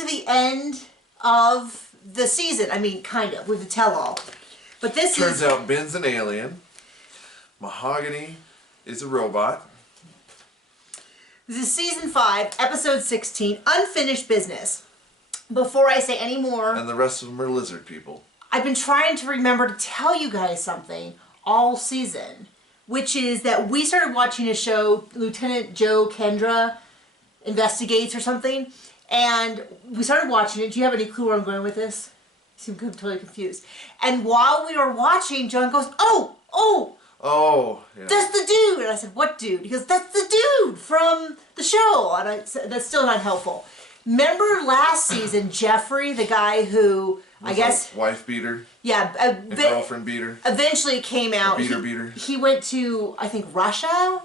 to the end of the season. I mean, kind of, with the tell-all. But this Turns out Ben's an alien. Mahogany is a robot. This is season 5, episode 16, Unfinished Business. Before I say any more... And the rest of them are lizard people. I've been trying to remember to tell you guys something all season, which is that we started watching a show, Lieutenant Joe Kendra Investigates or something, and we started watching it. Do you have any clue where I'm going with this? You seem totally confused. And while we were watching, John goes, oh, yeah. That's the dude. And I said, what dude? He goes, that's the dude from the show. And I said, that's still not helpful. Remember last season, Jeffrey, the guy who, I guess... wife beater? Yeah. A girlfriend beater? Eventually it came out. Beater. He went to, I think, Russia?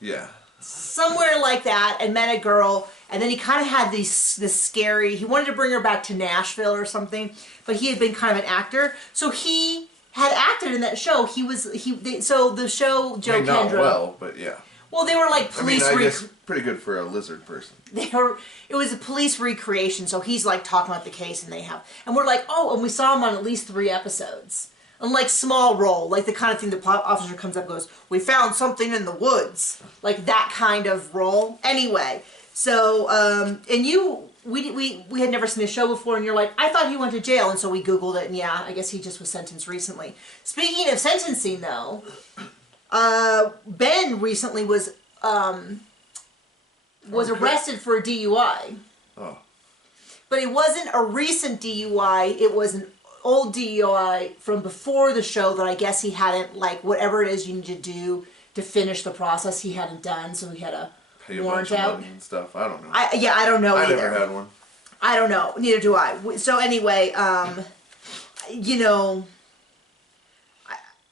Yeah. Somewhere like that, and met a girl, and then he kind of had this scary... He wanted to bring her back to Nashville or something, but he had been kind of an actor. So he had acted in that show. So the show, Joe Kendra... Not well, but yeah. Well, they were like police... I guess pretty good for a lizard person. It was a police recreation, so he's like talking about the case, and we're like, oh, and we saw him on at least 3 episodes. And like small role, like the kind of thing the officer comes up and goes, we found something in the woods. Like that kind of role. Anyway, so, and we had never seen his show before, and you're like, I thought he went to jail, and so we Googled it, and yeah, I guess he just was sentenced recently. Speaking of sentencing, though, Ben recently was arrested for a DUI. Oh. But it wasn't a recent DUI, it was an old DUI from before the show that I guess he hadn't, like, whatever it is you need to do to finish the process, he hadn't done, so he had a warrant out. And stuff. I don't know. I don't know either. I never had one. I don't know. Neither do I. So anyway, you know,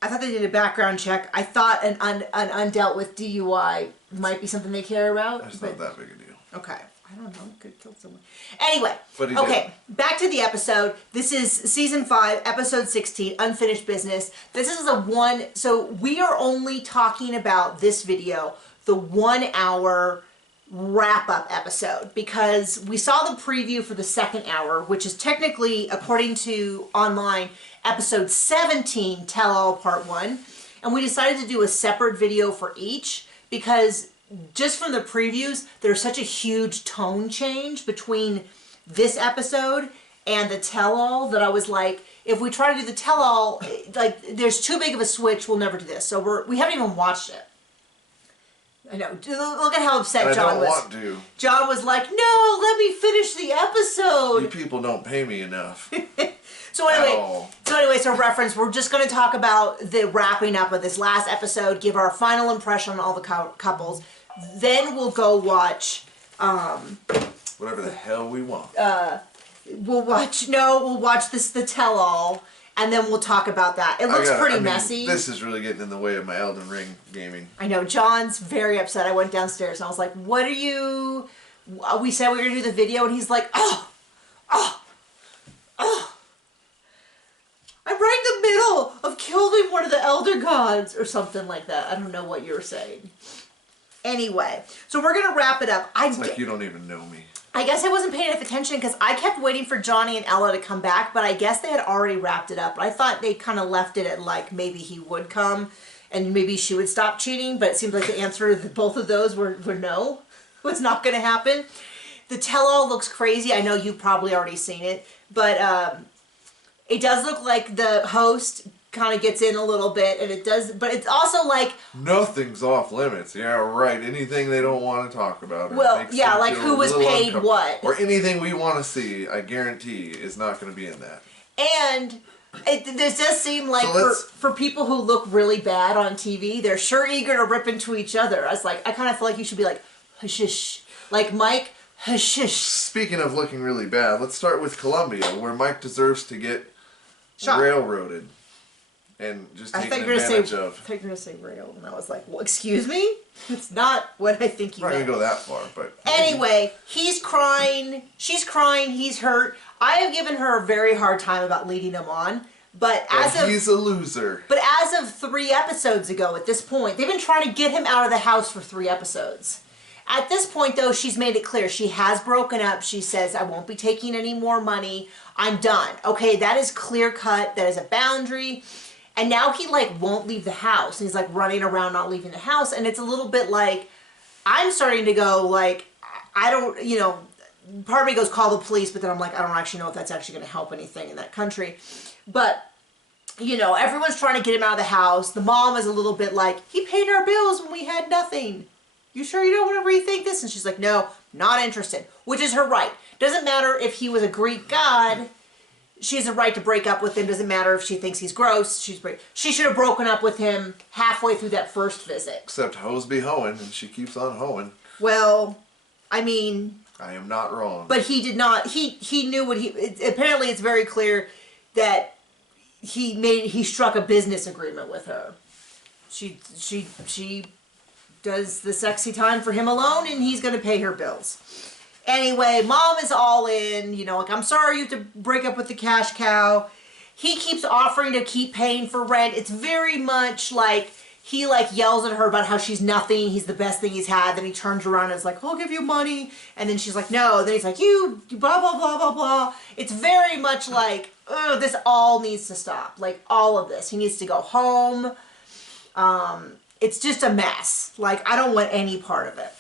I thought they did a background check. I thought an undealt with DUI might be something they care about. It's not that big a deal. Okay. I don't know. Could kill someone. Anyway. Okay. Back to the episode. This is season 5, episode 16, Unfinished Business. This is so we are only talking about this video, the 1-hour wrap-up episode, because we saw the preview for the 2nd hour, which is technically, according to online, episode 17, Tell All Part 1. And we decided to do a separate video for each, because just from the previews, there's such a huge tone change between this episode and the tell-all that I was like, if we try to do the tell-all, like, there's too big of a switch, we'll never do this. So we haven't even watched it. I know. Look at how upset John was. I don't want to. John was like, no, let me finish the episode. You people don't pay me enough. So anyway, reference, we're just going to talk about the wrapping up of this last episode, give our final impression on all the couples. Then we'll go watch... whatever the hell we want. We'll watch the tell-all, and then we'll talk about that. It looks pretty messy. This is really getting in the way of my Elden Ring gaming. I know. John's very upset. I went downstairs, and I was like, what are you... We said we were going to do the video, and he's like, oh. I'm right in the middle of killing one of the elder gods, or something like that. I don't know what you were saying. Anyway, so we're going to wrap it up. It's like you don't even know me. I guess I wasn't paying enough attention because I kept waiting for Johnny and Ella to come back, but I guess they had already wrapped it up. I thought they kind of left it at, like, maybe he would come and maybe she would stop cheating, but it seems like the answer to both of those were no. It's not going to happen. The tell-all looks crazy. I know you've probably already seen it, but it does look like the host kind of gets in a little bit, and it does, but it's also like nothing's off limits. Yeah, right. Anything they don't want to talk about. Well, yeah, like who was paid what, or anything we want to see. I guarantee is not going to be in that. And this does seem like for people who look really bad on TV, they're sure eager to rip into each other. I was like, I kind of feel like you should be like hush, like Mike hush. Speaking of looking really bad, let's start with Columbia, where Mike deserves to get shot. Railroaded. And just taking advantage of. I thought you were going to say rail, and I was like, well, excuse me? It's not what I think you meant. I'm not going to go that far, but... Anyway, he's crying, she's crying, he's hurt. I have given her a very hard time about leading him on, but he's a loser. But as of 3 episodes ago, at this point, they've been trying to get him out of the house for 3 episodes. At this point, though, she's made it clear. She has broken up. She says, I won't be taking any more money. I'm done. Okay, that is clear cut. That is a boundary. And now he, like, won't leave the house. And he's, like, running around not leaving the house. And it's a little bit like, I'm starting to go, like, I don't, you know, part of me goes, call the police. But then I'm like, I don't actually know if that's actually going to help anything in that country. But, you know, everyone's trying to get him out of the house. The mom is a little bit like, he paid our bills when we had nothing. You sure you don't want to rethink this? And she's like, no, not interested. Which is her right. Doesn't matter if he was a Greek god. She has a right to break up with him. Doesn't matter if she thinks he's gross. She should have broken up with him halfway through that first visit. Except hoes be hoeing, and she keeps on hoeing. Well, I mean... I am not wrong. But he did not... He knew what he... Apparently it's very clear that he struck a business agreement with her. She does the sexy time for him alone, and he's going to pay her bills. Anyway, mom is all in, you know, like, I'm sorry you have to break up with the cash cow. He keeps offering to keep paying for rent. It's very much like, he, like, yells at her about how she's nothing, he's the best thing he's had. Then he turns around and is like, I'll give you money. And then she's like, no. Then he's like, you blah, blah, blah, blah, blah. It's very much like, ugh, this all needs to stop. Like, all of this. He needs to go home. It's just a mess. Like, I don't want any part of it.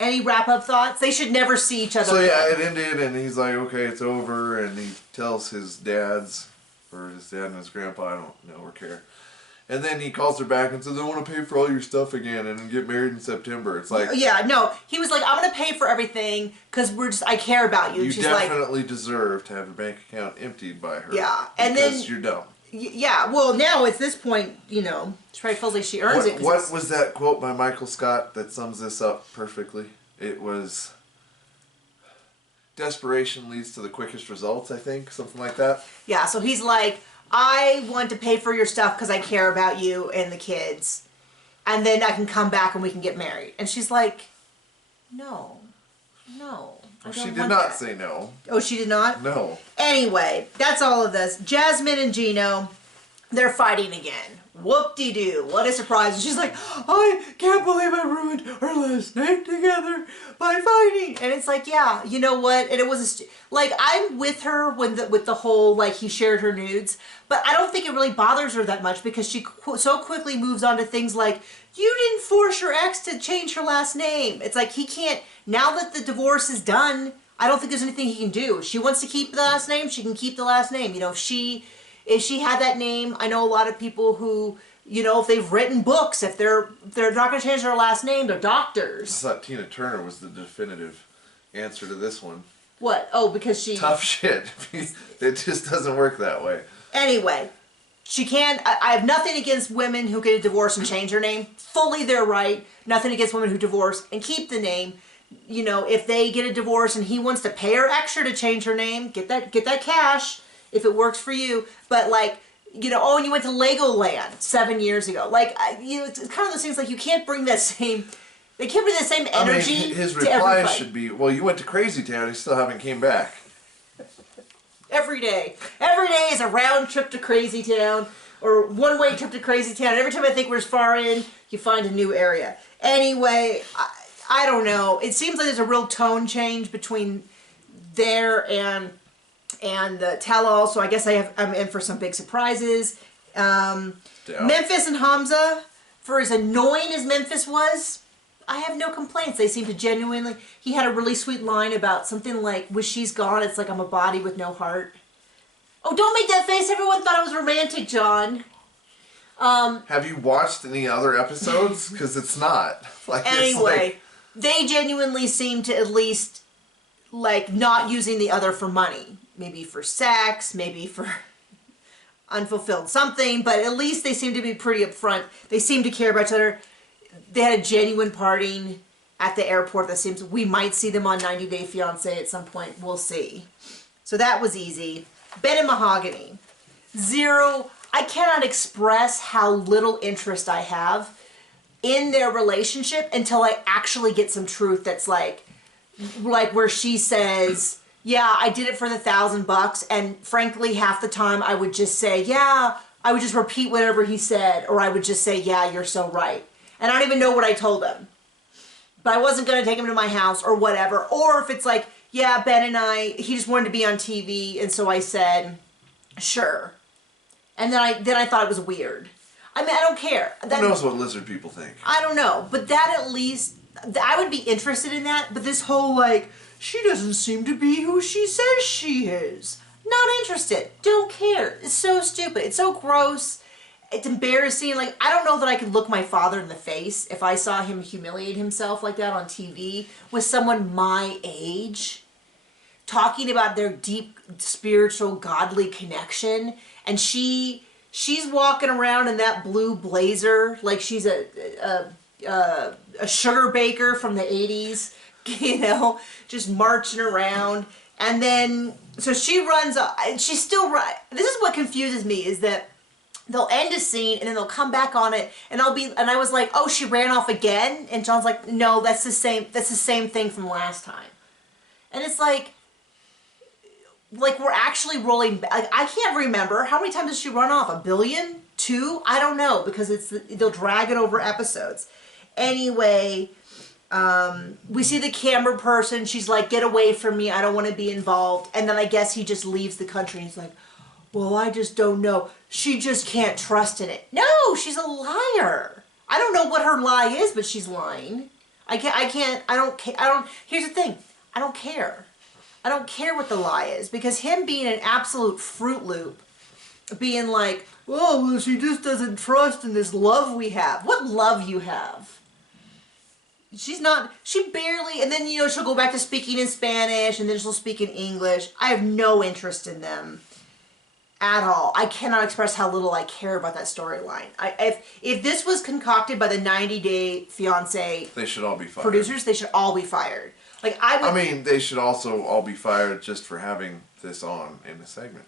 Any wrap-up thoughts? They should never see each other. So yeah, it ended, and he's like, okay, it's over, and he tells his dads, or his dad and his grandpa, I don't know or care. And then he calls her back and says, I want to pay for all your stuff again and get married in September. It's like... Yeah, no. He was like, I'm going to pay for everything because I care about you. You She's definitely deserve to have your bank account emptied by her. Yeah, and then... Because you're dumb. Yeah, well, now at this point, you know, she probably feels like she earns it. What was that quote by Michael Scott that sums this up perfectly? It was, desperation leads to the quickest results, I think, something like that. Yeah, so he's like, I want to pay for your stuff because I care about you and the kids, and then I can come back and we can get married. And she's like, no, I don't She did want not that. say no. Oh, she did not? No. Anyway, that's all of this. Jasmine and Gino, they're fighting again. Whoop-de-doo. What a surprise. And she's like, I can't believe I ruined our last night together by fighting. And it's like, yeah, you know what? And it was, like, I'm with her with the whole, like, he shared her nudes. But I don't think it really bothers her that much because she so quickly moves on to things like, you didn't force your ex to change her last name. It's like, he can't, now that the divorce is done, I don't think there's anything he can do. If she wants to keep the last name, she can keep the last name. You know, if she had that name, I know a lot of people who, you know, if they've written books, if they're not going to change their last name, they're doctors. I thought Tina Turner was the definitive answer to this one. What? Oh, because she... Tough shit. It just doesn't work that way. Anyway, she can't... I have nothing against women who get a divorce and change their name. Fully their right. Nothing against women who divorce and keep the name. You know, if they get a divorce and he wants to pay her extra to change her name, get that cash if it works for you. But, like, you know, oh, and you went to Legoland 7 years ago. Like, you know, it's kind of those things, like, you can't bring that same... They can't bring the same energy. I mean, his to reply everybody. should be, well, you went to Crazy Town, you still haven't came back. Every day. Every day is a round trip to Crazy Town, or one-way trip to Crazy Town. Every time I think we're as far in, you find a new area. Anyway, I don't know. It seems like there's a real tone change between there and the tell-all, so I guess I'm in for some big surprises. Memphis and Hamza, for as annoying as Memphis was, I have no complaints. They seem to genuinely... He had a really sweet line about something like, when she's gone, it's like I'm a body with no heart. Oh, don't make that face. Everyone thought it was romantic, John. Have you watched any other episodes? Because it's not. Like, anyway, they genuinely seem to at least, like, not using the other for money. Maybe for sex, maybe for unfulfilled something, but at least they seem to be pretty upfront. They seem to care about each other. They had a genuine parting at the airport that seems... We might see them on 90 Day Fiance at some point. We'll see. So that was easy. Ben and Mahogany. Zero... I cannot express how little interest I have in their relationship until I actually get some truth that's like where she says, yeah, I did it for the $1,000, and frankly, half the time I would just say, yeah, I would just repeat whatever he said, or I would just say, yeah, you're so right. And I don't even know what I told him. but I wasn't going to take him to my house or whatever. Or if it's like, yeah, Ben and he just wanted to be on TV, and so I said, sure. And then I thought it was weird. I mean, I don't care. Who knows what lizard people think? I don't know, but that at least, I would be interested in that. But this whole like, she doesn't seem to be who she says she is. Not interested. Don't care. It's so stupid. It's so gross. It's embarrassing. Like, I don't know that I could look my father in the face if I saw him humiliate himself like that on TV with someone my age, talking about their deep spiritual godly connection, and she's walking around in that blue blazer like she's a sugar baker from the 80s, you know, just marching around. And then so she runs, she's still right. This is what confuses me, is that they'll end a scene and then they'll come back on it, and I was like, oh, she ran off again, and John's like, no, that's the same thing from last time. And it's like we're actually rolling back. Like, I can't remember how many times did she run off. 1 billion? 2? I don't know, because they'll drag it over episodes. Anyway, we see the camera person. She's like, get away from me. I don't want to be involved. And then I guess he just leaves the country, and he's like, well, I just don't know. She just can't trust in it. No, she's a liar. I don't know what her lie is, but she's lying. I don't care. Here's the thing. I don't care. I don't care what the lie is, because him being an absolute Fruit Loop, being like, oh, well, she just doesn't trust in this love we have. What love you have? She barely, and then, you know, she'll go back to speaking in Spanish, and then she'll speak in English. I have no interest in them at all. I cannot express how little I care about that storyline. If this was concocted by the 90 Day Fiance, they should all be fired. Producers, they should all be fired. Like, I mean, they should also all be fired just for having this on in a segment,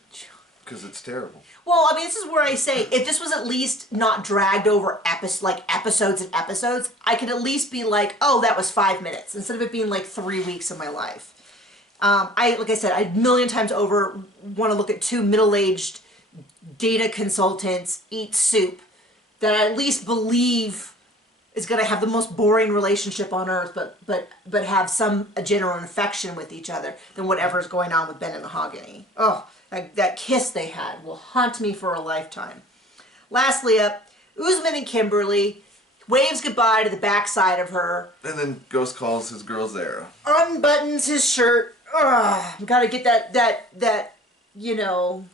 because it's terrible. Well, I mean, this is where I say, if this was at least not dragged over episodes and episodes, I could at least be like, oh, that was 5 minutes, instead of it being like 3 weeks of my life. Like I said, I 1,000,000 times over want to look at 2 middle-aged data consultants eat soup that I at least believe is going to have the most boring relationship on earth, but have some genuine affection with each other than whatever's going on with Ben and Mahogany. Oh, that kiss they had will haunt me for a lifetime. Lastly up, Usman and Kimberly waves goodbye to the backside of her. And then Ghost calls his girl Zara. Unbuttons his shirt. Ugh, gotta get that, you know,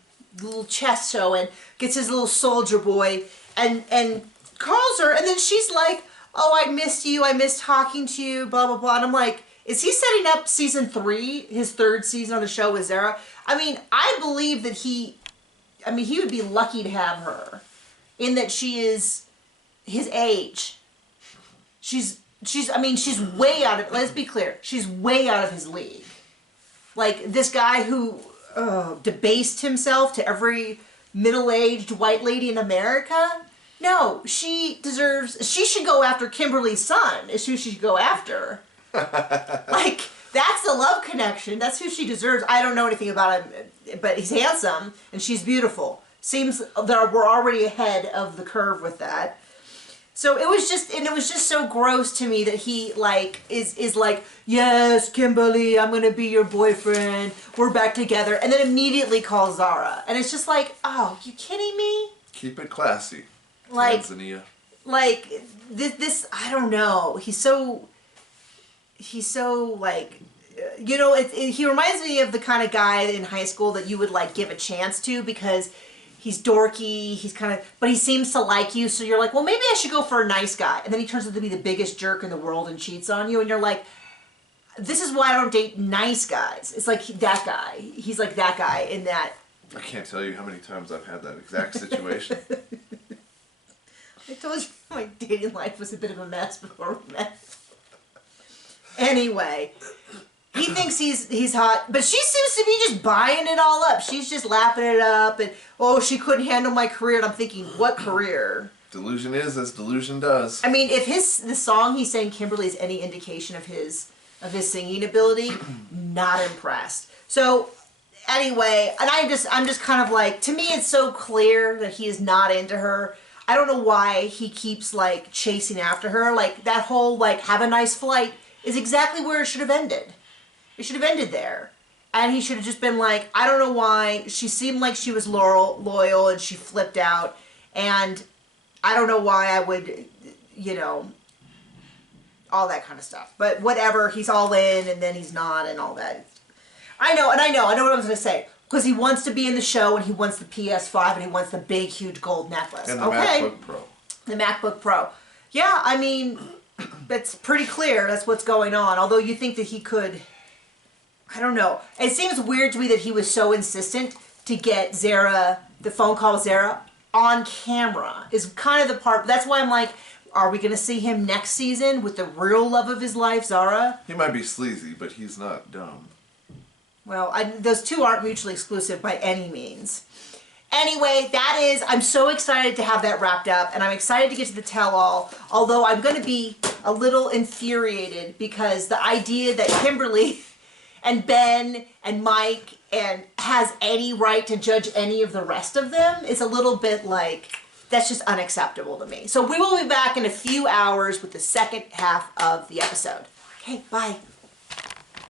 little chest showing. Gets his little soldier boy and calls her, and then she's like, oh, I missed you, I missed talking to you, blah, blah, blah. And I'm like, is he setting up season 3, his 3rd season on the show with Zara? I mean, I believe that he would be lucky to have her, in that she is his age. She's way out of, let's be clear, she's way out of his league. Like, this guy who debased himself to every middle-aged white lady in America. No, she should go after Kimberly's son, is who she should go after. Like, that's the love connection. That's who she deserves. I don't know anything about him, but he's handsome, and she's beautiful. Seems that we're already ahead of the curve with that. So it was just so gross to me that he, like, is like, yes, Kimberly, I'm going to be your boyfriend. We're back together. And then immediately calls Zara. And it's just like, oh, you kidding me? Keep it classy. Like, Tanzania. Like, this, I don't know. He's so like, you know, he reminds me of the kind of guy in high school that you would, like, give a chance to, because he's dorky, he's kind of, but he seems to like you, so you're like, well, maybe I should go for a nice guy. And then he turns out to be the biggest jerk in the world and cheats on you, and you're like, this is why I don't date nice guys. It's like that guy. He's like that guy in that. I can't tell you how many times I've had that exact situation. I told you my dating life was a bit of a mess before we met. Anyway, he thinks he's hot, but she seems to be just buying it all up. She's just lapping it up, and, oh, she couldn't handle my career, and I'm thinking, what career? Delusion is as delusion does. I mean, if the song he's saying Kimberly is any indication of his singing ability, not impressed. So anyway, and I'm just kind of like, to me it's so clear that he is not into her. I don't know why he keeps like chasing after her. Like that whole like have a nice flight is exactly where it should have ended. It should have ended there. And he should have just been like, I don't know why. She seemed like she was loyal and she flipped out. And I don't know why I would, you know, all that kind of stuff. But whatever, he's all in and then he's not and all that. I know what I was going to say. Because he wants to be in the show and he wants the PS5 and he wants the big, huge gold necklace. And the MacBook Pro. The MacBook Pro. Yeah, I mean, that's pretty clear. That's what's going on. Although you think that he could, I don't know. It seems weird to me that he was so insistent to get Zara, the phone call with Zara, on camera. Is kind of the part. That's why I'm like, are we going to see him next season with the real love of his life, Zara? He might be sleazy, but he's not dumb. Well, those two aren't mutually exclusive by any means. Anyway, I'm so excited to have that wrapped up, and I'm excited to get to the tell-all, although I'm going to be a little infuriated because the idea that Kimberly and Ben and Mike has any right to judge any of the rest of them is a little bit like, that's just unacceptable to me. So we will be back in a few hours with the second half of the episode. Okay, bye.